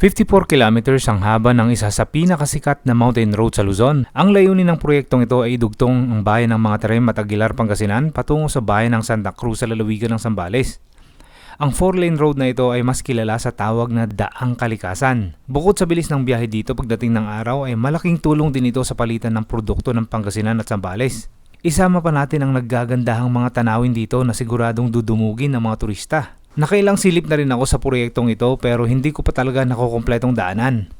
54 kilometers ang haba ng isa sa pinakasikat na mountain road sa Luzon. Ang layunin ng proyektong ito ay idugtong ang bayan ng mga Tarem at Aguilar, Pangasinan patungo sa bayan ng Santa Cruz sa lalawigan ng Sambales. Ang 4-lane road na ito ay mas kilala sa tawag na Daang Kalikasan. Bukod sa bilis ng biyahe dito pagdating ng araw ay malaking tulong din ito sa palitan ng produkto ng Pangasinan at Sambales. Isama pa natin ang naggagandahang mga tanawin dito na siguradong dudumugin ng mga turista. Nakailang silip na rin ako sa proyektong ito pero hindi ko pa talaga nakukumpletong daanan.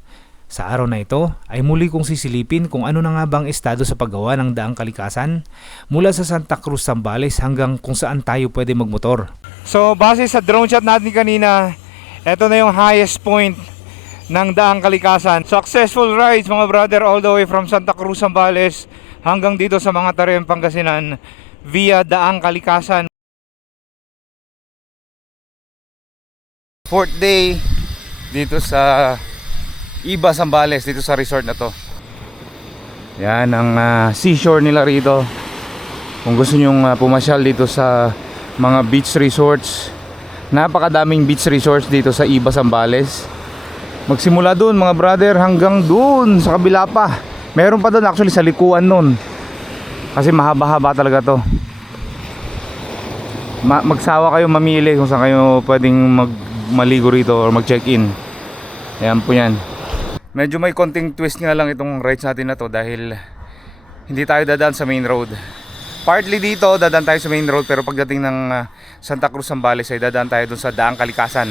Sa araw na ito ay muli kong sisilipin kung ano na nga bang estado sa paggawa ng daang kalikasan mula sa Santa Cruz, Zambales hanggang kung saan tayo pwede magmotor. So base sa drone shot natin kanina, ito na yung highest point ng daang kalikasan. Successful rides mga brother all the way from Santa Cruz, Zambales hanggang dito sa mga Tarem, Pangasinan via daang kalikasan. Fourth day dito sa Iba Zambales dito sa resort na to. Yan ang ah, seashore nila rito. Kung gusto niyo pumasyal dito sa mga beach resorts, napakadaming beach resorts dito sa Iba Zambales. Magsimula doon mga brother hanggang doon sa kabila pa. Meron pa doon actually sa likuan noon. Kasi mahaba-haba talaga to. Ma- magsawa kayo mamili kung saan kayo pwedeng mag maligo rito or mag-check-in. Ayan po yan. Medyo may konting twist nga lang itong rides natin na to dahil hindi tayo dadaan sa main road. Partly dito, dadaan tayo sa main road pero pagdating ng ah, Santa Cruz, Zambales ay dadaan tayo dun sa Daang Kalikasan.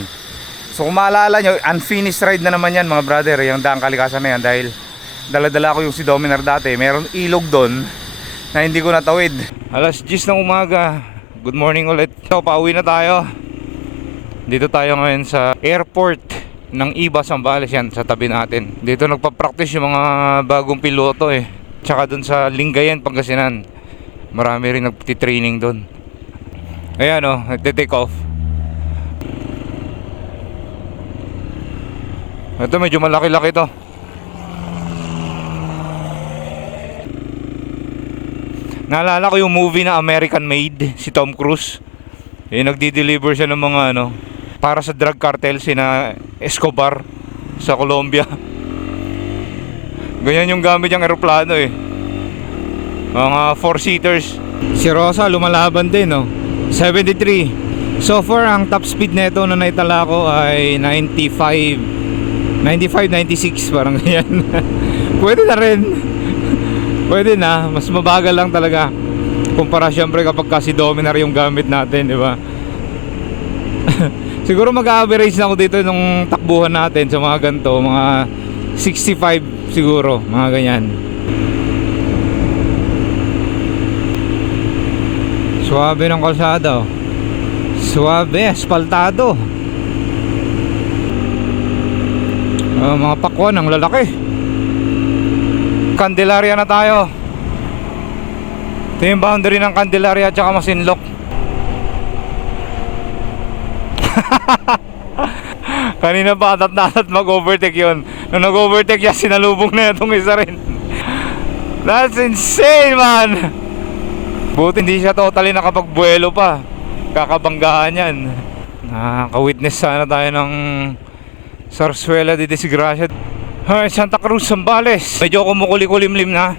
So kung maalala nyo, unfinished ride na naman yan mga brother, yung Daang Kalikasan na yan dahil daladala ko yung si Dominar dati. Meron ilog doon na hindi ko natawid. Alas 10 ng umaga. Good morning ulit. So, pauwi na tayo. Dito tayo ngayon sa airport ng Iba Zambales yan sa tabi natin. Dito nagpa-practice yung mga bagong piloto eh. Tsaka dun sa Lingayen, Pangasinan. Marami rin nagti-training dun. Ayan o, oh, nagte-take off. Ito medyo malaki-laki to. Naalala ko yung movie na American Made, si Tom Cruise. Eh, nagdi-deliver siya ng mga ano, para sa drug cartel sina Escobar sa Colombia. Ganyan yung gamit yung eroplano eh. Mga four-seaters. Si Rosa lumalaban din no. 73. So far ang top speed nito na naitala ko ay 95 95 96 parang ganyan. Pwede na rin. Pwede na, mas mabagal lang talaga. Kumpara syempre kapag kasi Dominar yung gamit natin, di ba? Siguro mag-average na ako dito nung takbuhan natin sa mga ganito, mga 65 siguro, mga ganyan. Suwabe ng kalsada. oh. Suwabe, asfaltado. Ah, mga pakwan, ang lalaki. Candelaria na tayo. Ito yung boundary ng Candelaria at saka Masinloc. Kanina pa atat na atat mag-overtake yun. Nung nag-overtake yan, sinalubong na itong isa rin. That's insane, man! Buti hindi siya totally nakapagbuelo pa. Kakabanggaan yan. Nakaka-witness sana tayo ng Sarsuela de Desgracia. Ay, Santa Cruz, Zambales. Medyo kumukuli-kulimlim na.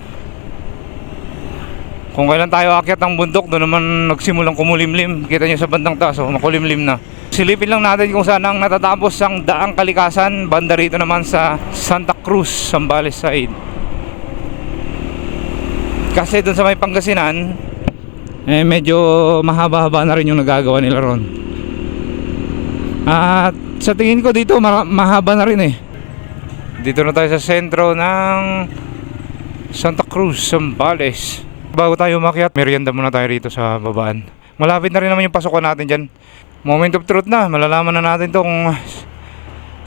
Kung kailan tayo akyat ng bundok, doon naman nagsimulang kumulimlim. Kita niyo sa bandang taas, oh, makulimlim na. Silipin lang natin kung saan ang natatapos ang daang kalikasan. Banda rito naman sa Santa Cruz, Zambales side. Kasi doon sa may Pangasinan, eh medyo mahaba-haba na rin yung nagagawa nila ron. At sa tingin ko dito mahaba na rin eh. Dito na tayo sa sentro ng Santa Cruz, Zambales. Bago tayo umakyat, merienda muna tayo rito sa babaan. Malapit na rin naman yung pasukan natin dyan. Moment of truth na, malalaman na natin to kung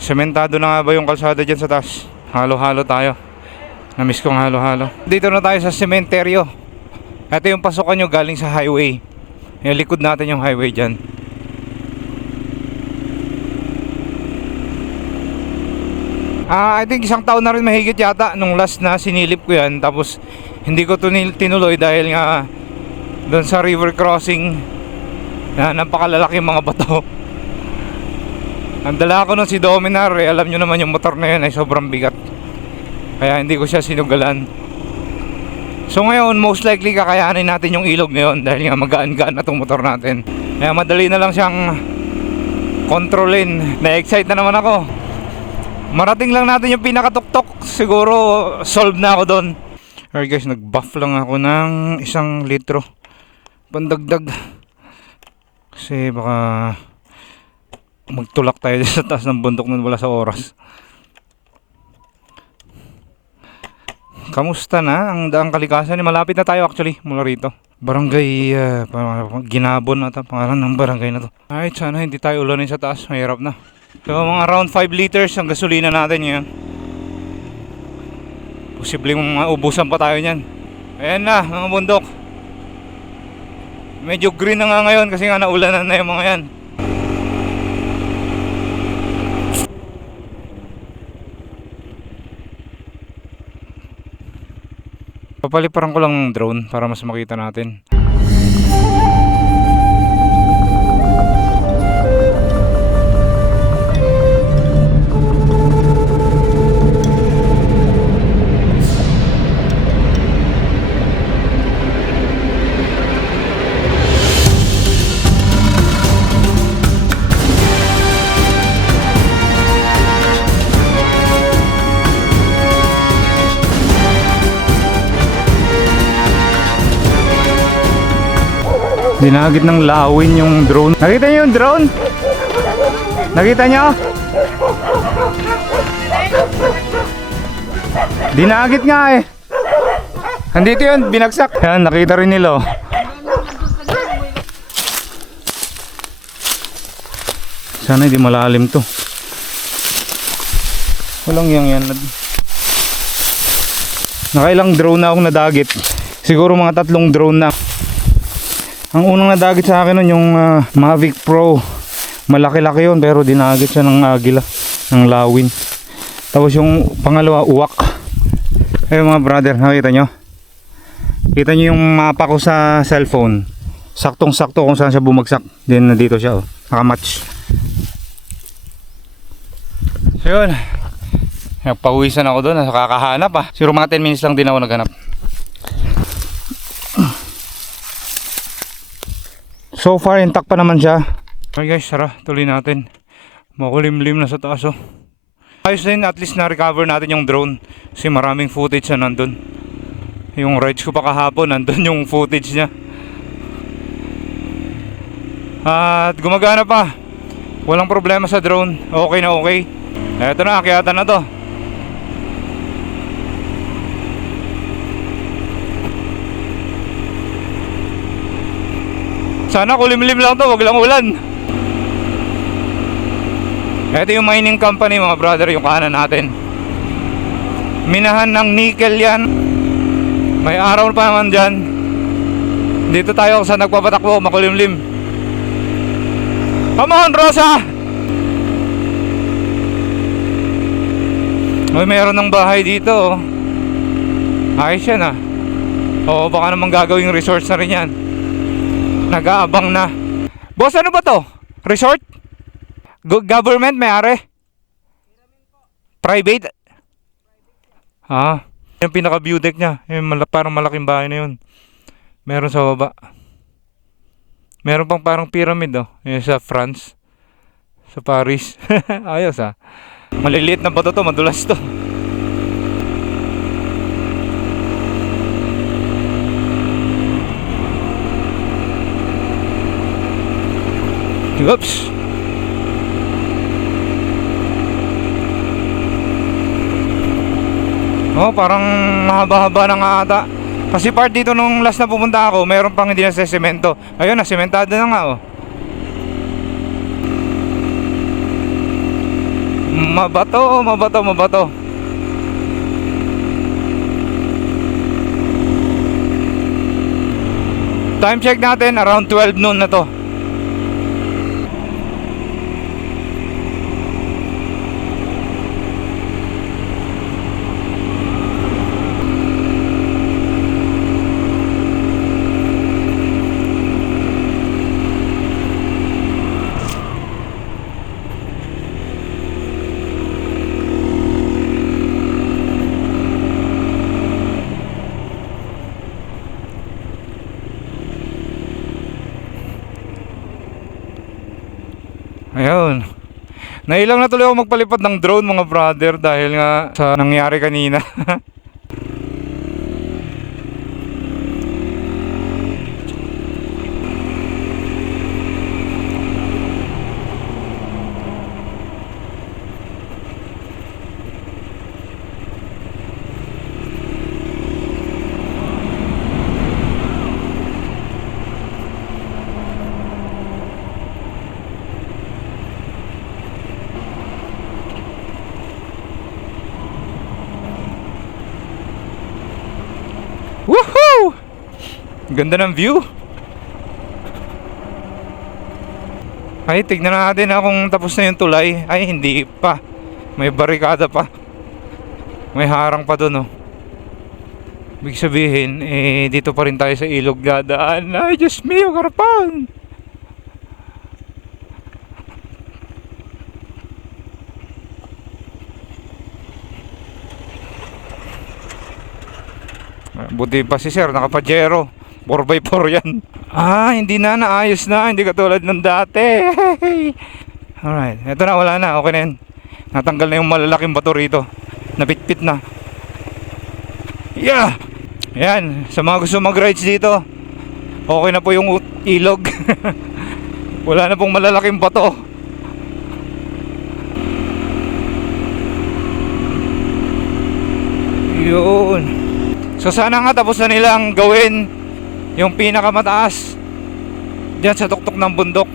sementado na nga ba yung kalsada dyan sa taas. Halo-halo tayo. Namiss kong halo-halo. Dito na tayo sa sementeryo. Ito yung pasukan nyo galing sa highway. Yung likod natin yung highway dyan. Ah, I think isang taon na rin mahigit yata nung last na sinilip ko yan. Tapos hindi ko tunil- tinuloy dahil nga doon sa river crossing na napakalalaki mga bato. Ang dala ko nun si Dominar, eh, alam nyo naman yung motor na yun ay sobrang bigat. Kaya hindi ko siya sinugalan. So ngayon, most likely kakayanin natin yung ilog na yun dahil nga magaan-gaan na itong motor natin. Kaya madali na lang siyang kontrolin. Na-excite na naman ako. Marating lang natin yung pinakatuktok. Siguro solve na ako doon. Alright guys, nag-buff lang ako ng isang litro. Pandagdag. Kasi baka magtulak tayo sa taas ng bundok na wala sa oras. Kamusta na ang daang kalikasan? Malapit na tayo actually mula rito. Barangay uh, Ginabon ata pangalan ng barangay na to. Ay, sana hindi tayo ulanin sa taas. Mahirap na. So mga around 5 liters ang gasolina natin ngayon. Posibleng maubusan pa tayo niyan. Ayan na, mga bundok. Medyo green na nga ngayon kasi nga naulanan na yung mga yan. Papaliparan ko lang ng drone para mas makita natin. Dinagit ng lawin yung drone. Nakita niyo yung drone? Nakita niyo? Dinagit nga eh. Andito yun, binagsak. Yan, nakita rin nila oh. Sana hindi malalim to. Walang yang yan. Nakailang drone na akong nadagit. Siguro mga tatlong drone na. Ang unang nadagit sa akin nun yung ah, Mavic Pro. Malaki-laki yun pero dinagit siya ng agila, ng lawin. Tapos yung pangalawa, uwak. Ayun mga brother, nakita nyo? Kita nyo yung mapa ko sa cellphone. Saktong-sakto kung saan siya bumagsak. Then nandito siya oh. Nakamatch. So yun. Nagpawisan ako doon. Nakakahanap ah. Siguro mga 10 minutes lang din ako naghanap. So far, intact pa naman siya. Okay guys, tara, tuloy natin. Makulimlim na sa taas oh. Ayos din, at least na-recover natin yung drone. Kasi maraming footage na nandun. Yung rides ko pa kahapon, nandun yung footage niya. At gumagana pa. Walang problema sa drone. Okay na okay. Eto na, akyatan na to. Sana kulimlim lang to, wag lang ulan. Ito yung mining company mga brother, yung kanan natin. Minahan ng nickel yan. May araw pa naman dyan. Dito tayo sa nagpapatakbo, makulimlim. Come on, Rosa! Uy, mayroon ng bahay dito. oh. Ayos yan ah. Oo, baka naman gagawing resort na rin yan. Nag-aabang na. Boss, ano ba to? Resort? Go- government may-ari? Private? Ah, yung pinaka-view deck niya. Yung mala- parang malaking bahay na yun. Meron sa baba. Meron pang parang pyramid oh. Yung sa France. Sa Paris. Ayos ah. Maliliit na bato to, madulas to. Oops. Oh, parang mahaba-haba na nga ata. Kasi part dito nung last na pumunta ako, mayroon pang hindi na sa semento. Ayun na, sementado na nga oh. Mabato, mabato, mabato. Time check natin, around 12 noon na to. Nailang na tuloy ako magpalipad ng drone mga brother dahil nga sa nangyari kanina. Woohoo! Ganda ng view. Ay, tignan natin na kung tapos na yung tulay. Ay, hindi pa. May barikada pa. May harang pa doon, oh. Ibig sabihin, eh, dito pa rin tayo sa ilog dadaan. Ay, Diyos mio, karapan! Buti pa si sir, nakapajero. 4x4 yan. Ah, hindi na, naayos na. Hindi katulad ng dati. Alright, eto na, wala na. Okay na yan. Natanggal na yung malalaking bato rito. Napitpit na. Yeah! Yan, sa mga gusto mag-rides dito, okay na po yung ilog. wala na pong malalaking bato. Yun. So sana nga tapos na nilang gawin yung pinakamataas diyan sa tuktok ng bundok.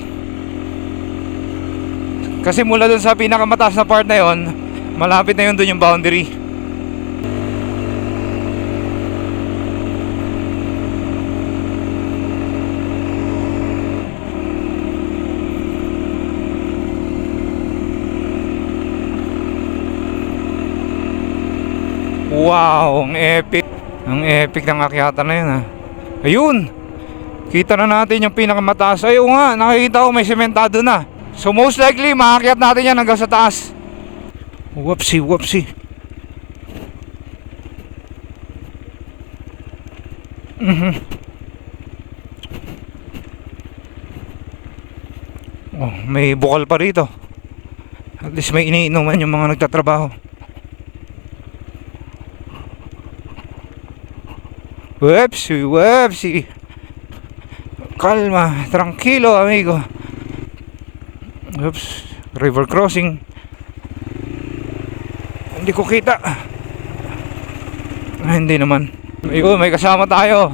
Kasi mula dun sa pinakamataas na part na yon, malapit na yun dun yung boundary. Wow, ang epic. Ang epic ng akyatan na yun ha. Ayun! Kita na natin yung pinakamataas. Ay, oo nga, nakikita ko may sementado na. So most likely, maakyat natin yan hanggang sa taas. Whoopsie, whoopsie. Mhm. Oh, may bukal pa rito. At least may iniinuman yung mga nagtatrabaho. Wepsi, wepsi. Calma, tranquilo, amigo. Oops, river crossing. Hindi ko kita. Ah, hindi naman. Ayun, may kasama tayo.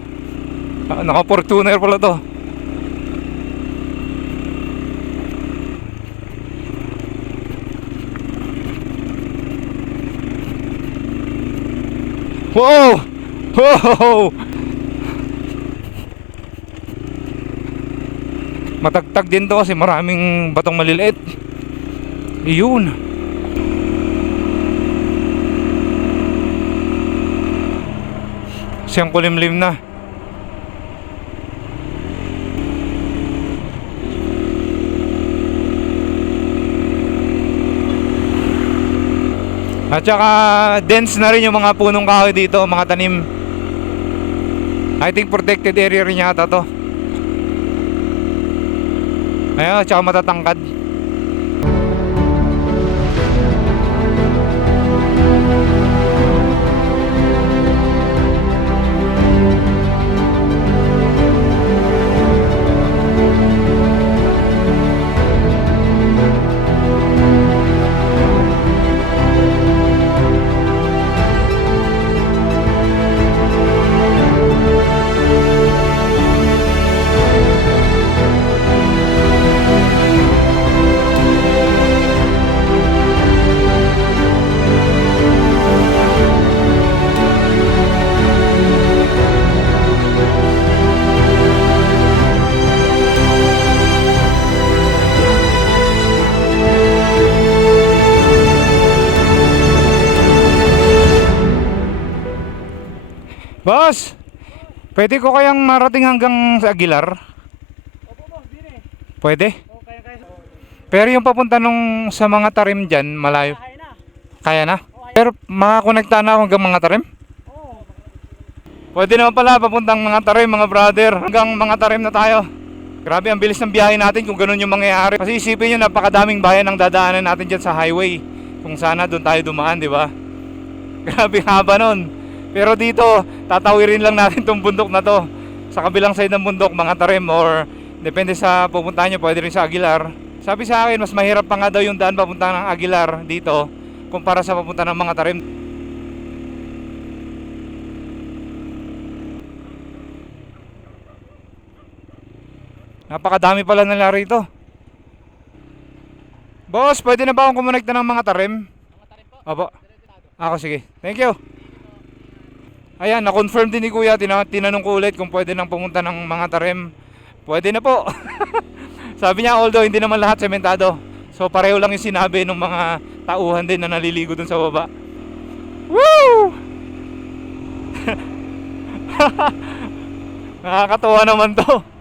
Ah, naka-Fortuner pala to. Wow! Wow! Matagtag din to kasi maraming batong maliliit. Iyon. Siyang kulimlim na. At saka dense na rin yung mga punong kahoy dito, mga tanim. I think protected area rin yata to. Ayun, tsaka matatangkad. Boss! Pwede ko kayang marating hanggang sa Aguilar? Pwede? Pero yung papunta nung sa mga tarim dyan, malayo. Kaya na? Pero makakonekta na ako hanggang mga tarim? Pwede naman pala papuntang mga tarim mga brother. Hanggang mga tarim na tayo. Grabe, ang bilis ng biyahe natin kung ganun yung mangyayari. Kasi isipin nyo, napakadaming bayan ang dadaanan natin dyan sa highway. Kung sana doon tayo dumaan, di ba? Grabe haba nun. Pero dito, tatawirin lang natin tong bundok na to. Sa kabilang side ng bundok, mga tarim or depende sa pupuntahan nyo, pwede rin sa Aguilar. Sabi sa akin, mas mahirap pa nga daw yung daan papunta ng Aguilar dito kumpara sa papunta ng mga tarim. Napakadami pala nila rito. Boss, pwede na ba akong kumonekta ng mga tarim? Mga tarim po? Opo. Ako, sige. Thank you. Ayan, na-confirm din ni Kuya. Tina tinanong ko ulit kung pwede nang pumunta ng mga tarim. Pwede na po. Sabi niya, although hindi naman lahat sementado. So pareho lang yung sinabi ng mga tauhan din na naliligo dun sa baba. Woo! Nakakatuwa naman to.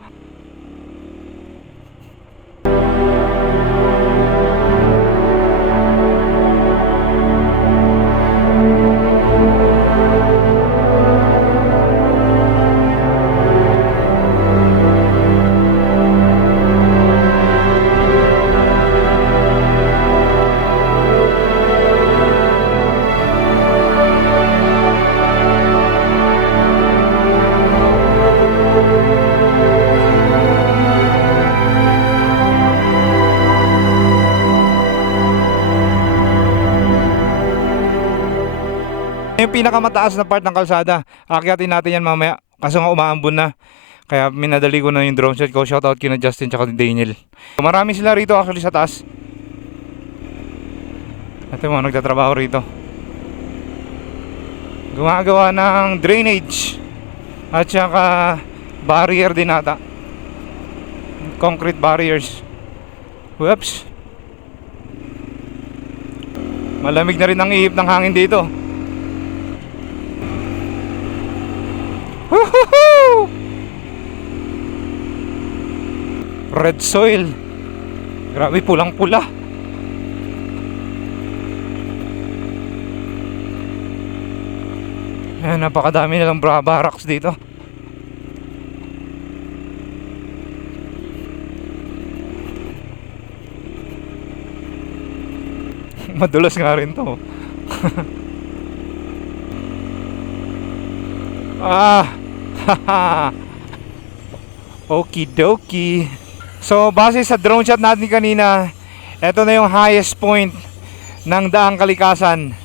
Pinakamataas na part ng kalsada. Akyatin natin yan mamaya. Kaso nga umaambon na. Kaya minadali ko na yung drone shot ko. Shoutout kina Justin tsaka ni Daniel. Marami sila rito actually sa taas. Ito mga nagtatrabaho rito. Gumagawa ng drainage. At saka barrier din ata. Concrete barriers. Whoops. Malamig na rin ang ihip ng hangin dito. Woohoo! Red soil. Grabe, pulang-pula. Ayan, napakadami nilang bra barracks dito. Madulas nga rin to. Ah. Okie dokie. So, base sa drone shot natin kanina, eto na yung highest point ng daang kalikasan.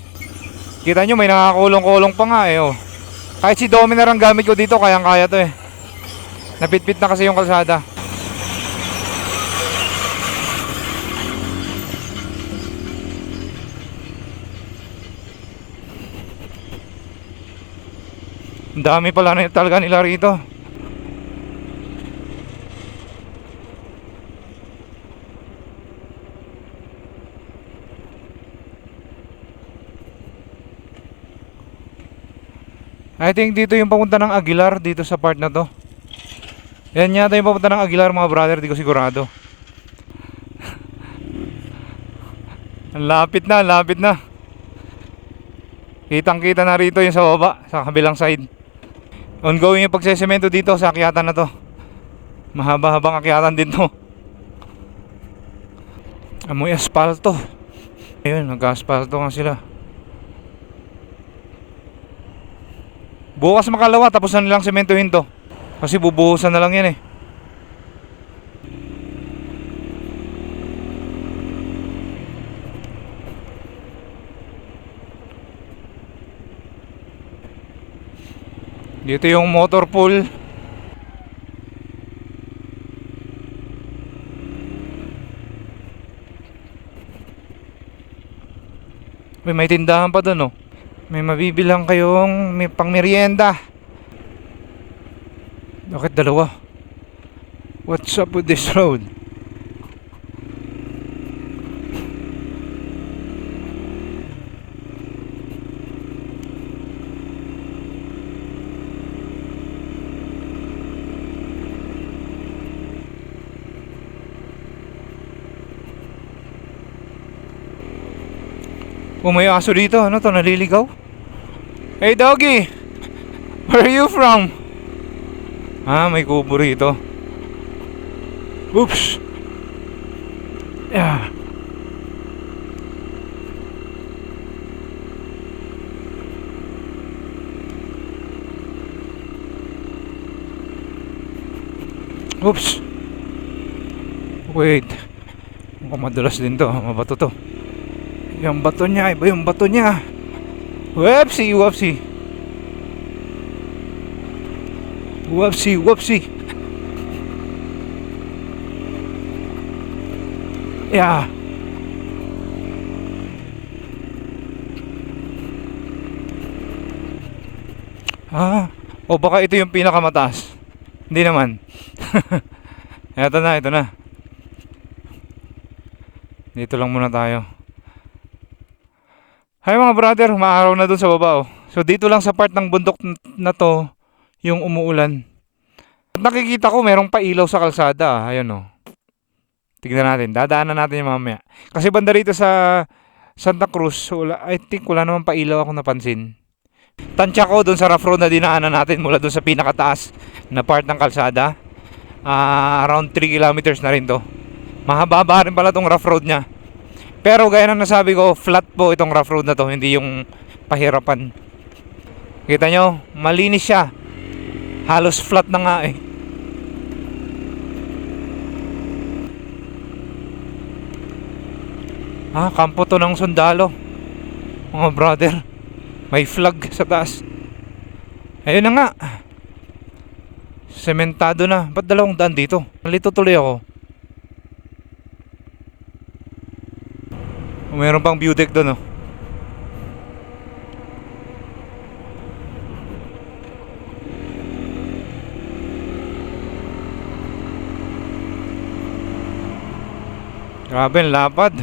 Kita nyo, may nakakulong-kulong pa nga eh. Oh. Kahit si Dominar ang gamit ko dito, kayang-kaya to eh. Napitpit na kasi yung kalsada. Dami pala na talaga nila rito. I think dito yung papunta ng Aguilar dito sa part na to. Yan yata yung papunta ng Aguilar mga brother, di ko sigurado. Ang lapit na, ang lapit na. Kitang kita na rito yung sa baba, sa kabilang side. Ongoing yung pagsesemento dito sa akyatan na to. Mahaba-habang akyatan din to. Amoy asfalto. Ayun, nag-asfalto nga sila. Bukas makalawa tapos na nilang sementohin to. Kasi bubuhusan na lang yan eh. Dito yung motor pool. May may tindahan pa doon oh. May mabibilang kayong may pang merienda. Bakit dalawa? What's up with this road? Oh, may aso dito. Ano to? Naliligaw? Hey, doggy! Where are you from? Ah, may kubo rito. Oops. Yeah. Oops. Wait. Mukhang madulas din to. Mabato to. Yung bato niya. Iba yung bato niya. Whoopsie, whoopsie. Whoopsie, whoopsie. Yeah. Ah, o baka ito yung pinakamataas. Hindi naman. ito na, ito na. Dito lang muna tayo. Hi mga brother, maaraw na dun sa baba oh. So dito lang sa part ng bundok na to, yung umuulan. At nakikita ko merong pailaw sa kalsada. ah. Ayun oh. Tignan natin, dadaanan natin yung mamaya. Kasi banda rito sa Santa Cruz, so wala, I think wala naman pailaw ako napansin. Tansya ko dun sa rough road na dinaanan natin mula dun sa pinakataas na part ng kalsada. Ah, around 3 kilometers na rin to. Mahaba rin pala tong rough road niya. Pero gaya ng nasabi ko, flat po itong rough road na to, hindi yung pahirapan. Kita nyo, malinis siya. Halos flat na nga eh. Ah, kampo to ng sundalo. Mga brother. May flag sa taas. Ayun na nga. Sementado na. Ba't dalawang daan dito? Nalito tuloy ako. Meron pang view deck doon oh. Grabe, lapad.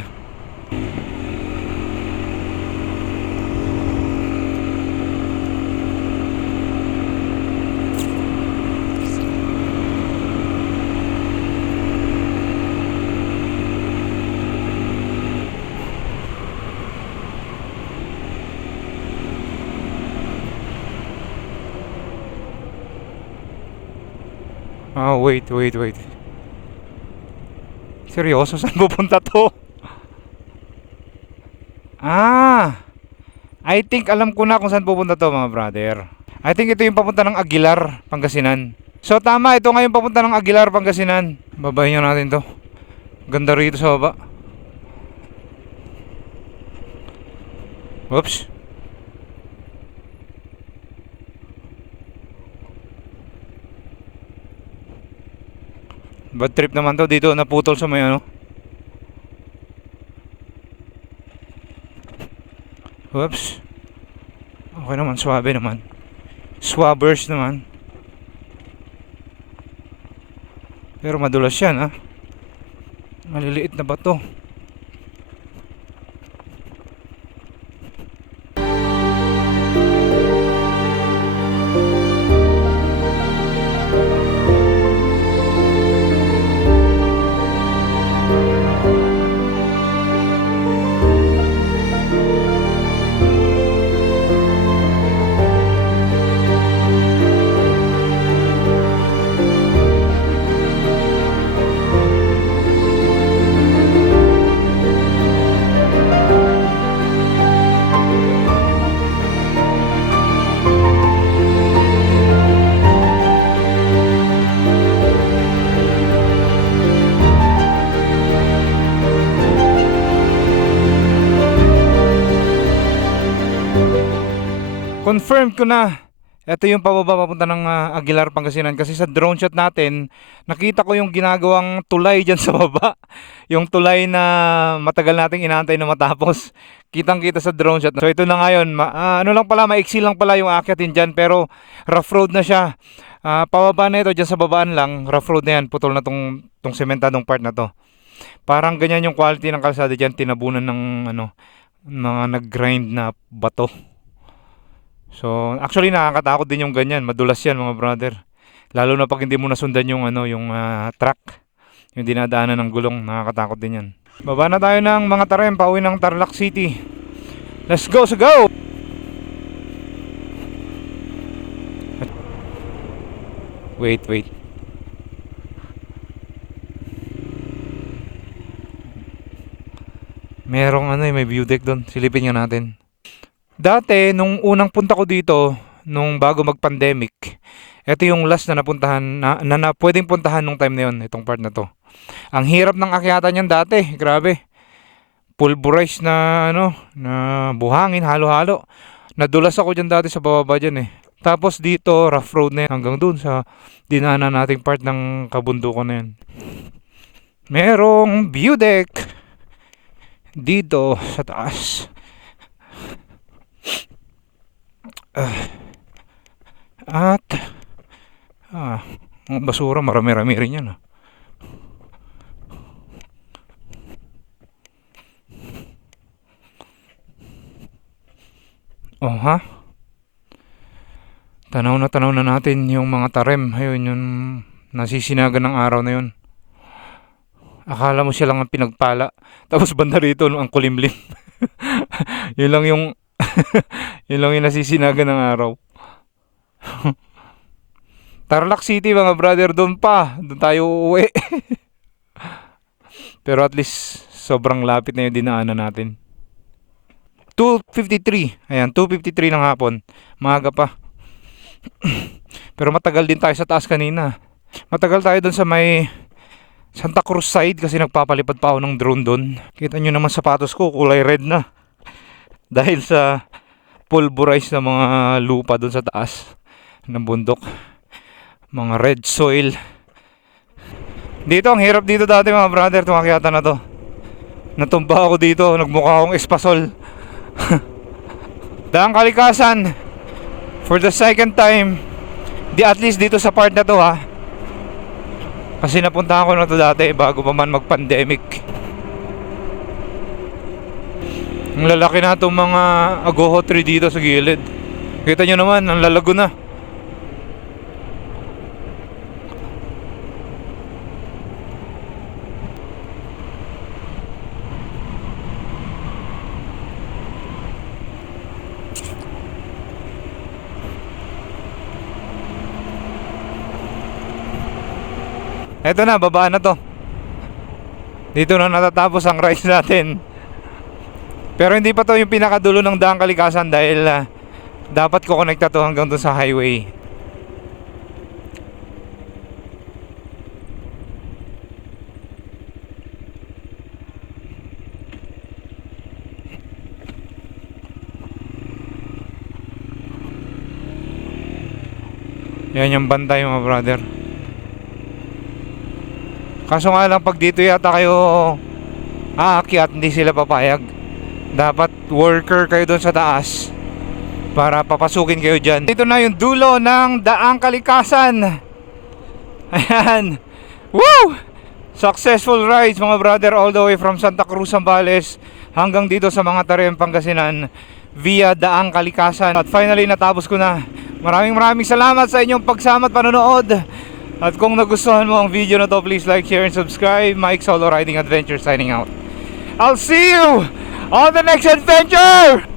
Ah, wait, wait, wait. Seryoso, saan pupunta to? Ah! I think alam ko na kung saan pupunta to mga brother. I think ito yung papunta ng Aguilar, Pangasinan. So tama, ito nga yung papunta ng Aguilar, Pangasinan. Babayin nyo natin to. Ganda rito sa baba. Oops. Bad trip naman to dito naputol sa may ano. Whoops. Okay naman, swabe naman. Swabbers naman. Pero madulas yan ah. Maliliit na bato. Confirmed ko na. Ito yung pababa papunta ng ah, Aguilar, Pangasinan. Kasi sa drone shot natin, nakita ko yung ginagawang tulay dyan sa baba. Yung tulay na matagal nating inaantay na matapos. Kitang kita sa drone shot. So ito na ngayon. Ma- ah, ano lang pala, maiksi lang pala yung akyatin dyan. Pero rough road na siya. Ah, pababa na ito dyan sa babaan lang. Rough road na yan. Putol na tong, tong sementadong part na to. Parang ganyan yung quality ng kalsada dyan. Tinabunan ng ano, mga nag-grind na bato. So, actually nakakatakot din yung ganyan. Madulas yan mga brother. Lalo na pag hindi mo nasundan yung, ano, yung ah, uh, track. Yung dinadaanan ng gulong. Nakakatakot din yan. Baba na tayo ng mga tarem. Pauwi ng Tarlac City. Let's go, so go! Wait, wait. Merong ano eh, may view deck doon. Silipin nga natin. Dati, nung unang punta ko dito, nung bago mag-pandemic, ito yung last na napuntahan, na, na, na pwedeng puntahan nung time na yun, itong part na to. Ang hirap ng akyatan niyan dati, grabe. Pulverized na ano, na buhangin, halo-halo. Nadulas ako dyan dati sa bababa dyan eh. Tapos dito, rough road na yan hanggang dun sa dinaanan nating part ng kabundukan na yan. Merong view deck dito sa taas. Ah. at ah, basura marami-rami rin yan ah. Oh ha? Tanaw na tanaw na natin yung mga tarem. Ayun yung nasisinagan ng araw na yun. Akala mo siya lang ang pinagpala. Tapos banda rito ang kulimlim. yun lang yung yun lang yung nasisinagan ng araw. Tarlac City mga brother doon pa. Doon tayo uuwi. Pero at least sobrang lapit na yung dinaanan natin. 2.53. Ayan, 2.53 ng hapon. Maaga pa. Pero matagal din tayo sa taas kanina. Matagal tayo doon sa may Santa Cruz side kasi nagpapalipad pa ako ng drone doon. Kita nyo naman sapatos ko, kulay red na. Dahil sa pulverized na mga lupa doon sa taas ng bundok. Mga red soil. Dito, ang hirap dito dati mga brother, tumakyata na to. Natumba ako dito, nagmukha akong espasol. Daang kalikasan for the second time di at least dito sa part na to ha kasi napuntahan ko na to dati bago pa man mag pandemic ang lalaki na itong mga agoho tree dito sa gilid kita nyo naman ang lalago na Eto na, baba na to. Dito na natatapos ang rides natin. Pero hindi pa to yung pinakadulo ng daang kalikasan dahil ah, dapat ko connecta to hanggang dun sa highway. Yan yung banda yung mga brother. Kaso nga lang pag dito yata kayo aakyat, hindi sila papayag. Dapat worker kayo doon sa taas para papasukin kayo dyan. Ito na yung dulo ng daang kalikasan. Ayan. Woo! Successful rides mga brother all the way from Santa Cruz, Zambales hanggang dito sa mga Tarem, Pangasinan via Daang Kalikasan. At finally natapos ko na. Maraming maraming salamat sa inyong pagsama at panonood. At kung nagustuhan mo ang video na to, please like, share, and subscribe. Mike Solo Riding Adventure signing out. I'll see you on the next adventure!